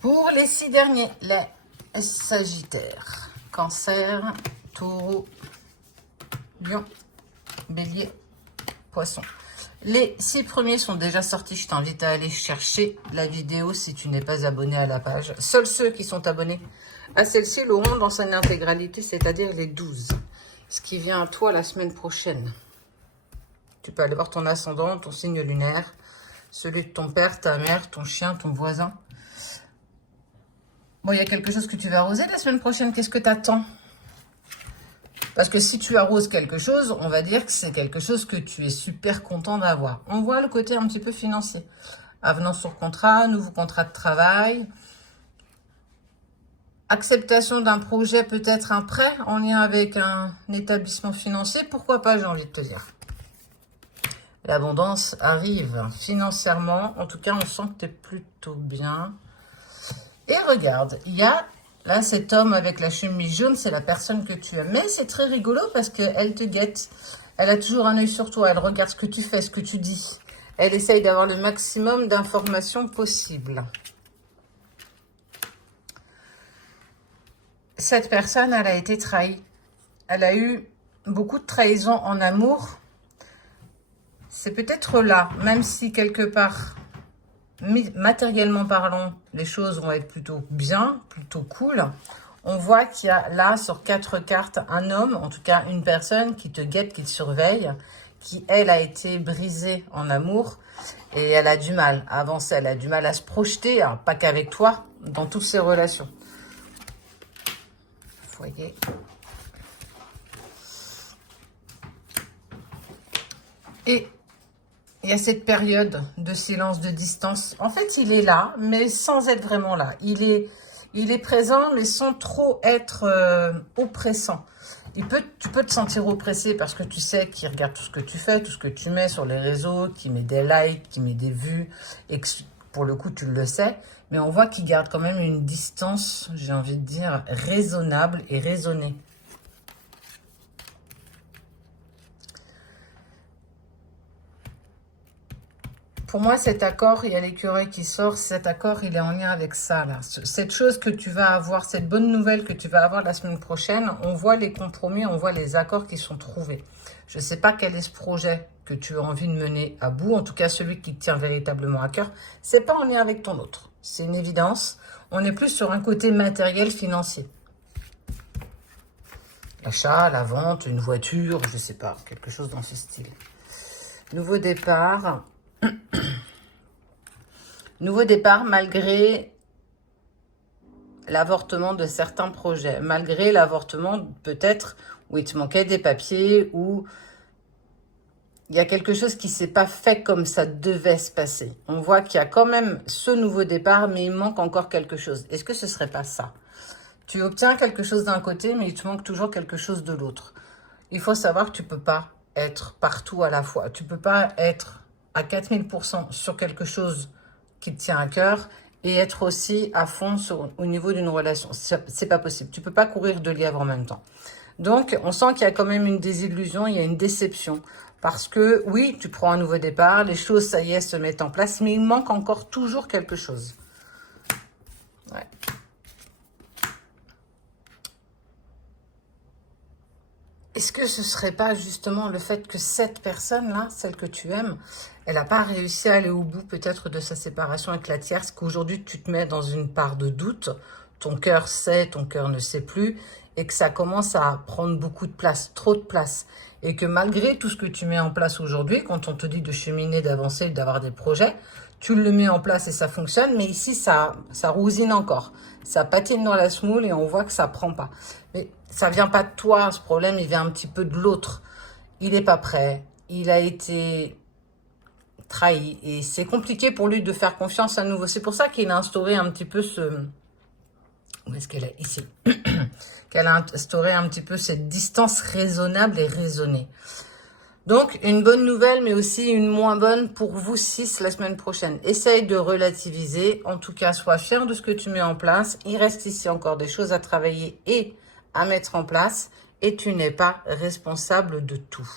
Pour les 6 derniers, les Sagittaires, Cancer, Taureau, Lion, Bélier, Poisson. Les 6 premiers sont déjà sortis. Je t'invite à aller chercher la vidéo si tu n'es pas abonné à la page. Seuls ceux qui sont abonnés à celle-ci l'auront dans son intégralité, c'est-à-dire les 12. Ce qui vient à toi la semaine prochaine. Tu peux aller voir ton ascendant, ton signe lunaire, celui de ton père, ta mère, ton chien, ton voisin. Bon, il y a quelque chose que tu vas arroser la semaine prochaine. Qu'est-ce que tu attends? Parce que si tu arroses quelque chose, on va dire que c'est quelque chose que tu es super content d'avoir. On voit le côté un petit peu financier. Avenant sur contrat, nouveau contrat de travail. Acceptation d'un projet, peut-être un prêt en lien avec un établissement financier. Pourquoi pas, j'ai envie de te dire. L'abondance arrive financièrement. En tout cas, on sent que tu es plutôt bien. Et regarde, il y a là cet homme avec la chemise jaune, c'est la personne que tu aimes. Mais c'est très rigolo parce qu'elle te guette. Elle a toujours un œil sur toi. Elle regarde ce que tu fais, ce que tu dis. Elle essaye d'avoir le maximum d'informations possibles. Cette personne, elle a été trahie. Elle a eu beaucoup de trahison en amour. C'est peut-être là, même si quelque part, matériellement parlant, les choses vont être plutôt bien, plutôt cool. On voit qu'il y a là, sur 4 cartes, un homme, en tout cas une personne qui te guette, qui te surveille, qui, elle, a été brisée en amour et elle a du mal à avancer, elle a du mal à se projeter, alors pas qu'avec toi, dans toutes ses relations. Foyer. Et il y a cette période de silence, de distance. En fait, il est là, mais sans être vraiment là. Il est présent, mais sans trop être oppressant. Tu peux te sentir oppressé parce que tu sais qu'il regarde tout ce que tu fais, tout ce que tu mets sur les réseaux, qu'il met des likes, qu'il met des vues, et que pour le coup, tu le sais. Mais on voit qu'il garde quand même une distance, j'ai envie de dire, raisonnable et raisonnée. Pour moi, cet accord, il y a l'écureuil qui sort. Cet accord, il est en lien avec ça, là. Cette chose que tu vas avoir, cette bonne nouvelle que tu vas avoir la semaine prochaine, on voit les compromis, on voit les accords qui sont trouvés. Je ne sais pas quel est ce projet que tu as envie de mener à bout. En tout cas, celui qui te tient véritablement à cœur. Ce n'est pas en lien avec ton autre. C'est une évidence. On est plus sur un côté matériel, financier. L'achat, la vente, une voiture, je ne sais pas. Quelque chose dans ce style. Nouveau départ. Nouveau départ malgré l'avortement de certains projets, malgré l'avortement peut-être où il te manquait des papiers, où il y a quelque chose qui ne s'est pas fait comme ça devait se passer. On voit qu'il y a quand même ce nouveau départ, mais il manque encore quelque chose. Est-ce que ce ne serait pas ça? Tu obtiens quelque chose d'un côté, mais il te manque toujours quelque chose de l'autre. Il faut savoir que tu ne peux pas être partout à la fois. Tu ne peux pas être à 4000% sur quelque chose qui te tient à cœur et être aussi à fond au niveau d'une relation. C'est pas possible. Tu peux pas courir 2 lièvres en même temps. Donc, on sent qu'il y a quand même une désillusion, il y a une déception. Parce que, oui, tu prends un nouveau départ, les choses, ça y est, se mettent en place, mais il manque encore toujours quelque chose. Ouais. Est-ce que ce serait pas justement le fait que cette personne-là, celle que tu aimes, elle n'a pas réussi à aller au bout peut-être de sa séparation avec la tierce, qu'aujourd'hui tu te mets dans une part de doute, ton cœur sait, ton cœur ne sait plus, et que ça commence à prendre beaucoup de place, trop de place, et que malgré tout ce que tu mets en place aujourd'hui, quand on te dit de cheminer, d'avancer, d'avoir des projets, tu le mets en place et ça fonctionne, mais ici ça rousine encore, ça patine dans la semoule et on voit que ça prend pas. Mais ça vient pas de toi, ce problème, il vient un petit peu de l'autre. Il n'est pas prêt, il a été trahi et c'est compliqué pour lui de faire confiance à nouveau. C'est pour ça qu'il a instauré un petit peu ce... Où est-ce qu'elle est? Ici. Qu'elle a instauré un petit peu cette distance raisonnable et raisonnée. Donc, une bonne nouvelle, mais aussi une moins bonne pour vous 6 la semaine prochaine. Essaye de relativiser. En tout cas, sois fier de ce que tu mets en place. Il reste ici encore des choses à travailler et à mettre en place. Et tu n'es pas responsable de tout.